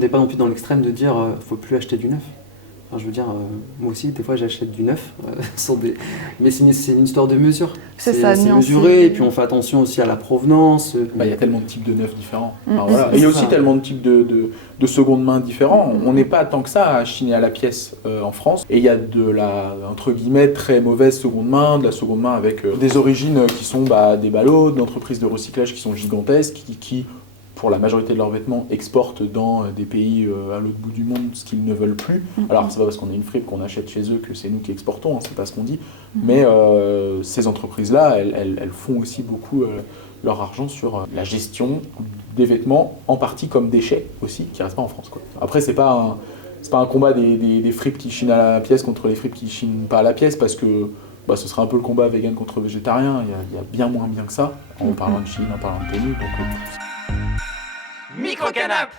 n'est pas non plus dans l'extrême de dire faut plus acheter du neuf. Enfin, je veux dire, moi aussi, des fois, j'achète du neuf, mais c'est une histoire de mesure. C'est ça, c'est nuancé. mesuré, et puis on fait attention aussi à la provenance. Il y a tellement de types de neufs différents. Mm. Enfin, voilà. Et il y a aussi Ça. tellement de types de seconde main différents. On n'est pas tant que ça à chiner à la pièce en France. Et il y a de la, entre guillemets, très mauvaise seconde main, de la seconde main avec des origines qui sont des ballots, d'entreprises de recyclage qui sont gigantesques, qui pour la majorité de leurs vêtements, exportent dans des pays à l'autre bout du monde ce qu'ils ne veulent plus. Alors, c'est pas parce qu'on a une fripe qu'on achète chez eux que c'est nous qui exportons, hein, c'est pas ce qu'on dit. Mais ces entreprises-là, elles font aussi beaucoup leur argent sur la gestion des vêtements, en partie comme déchets aussi, qui restent pas en France, quoi. Après, c'est pas un combat des fripes qui chinent à la pièce contre les fripes qui chinent pas à la pièce, parce que ce serait un peu le combat vegan contre végétarien. Il y a bien moins bien que ça, en parlant de Chine, en parlant de tenue. Donc, Micro-canap!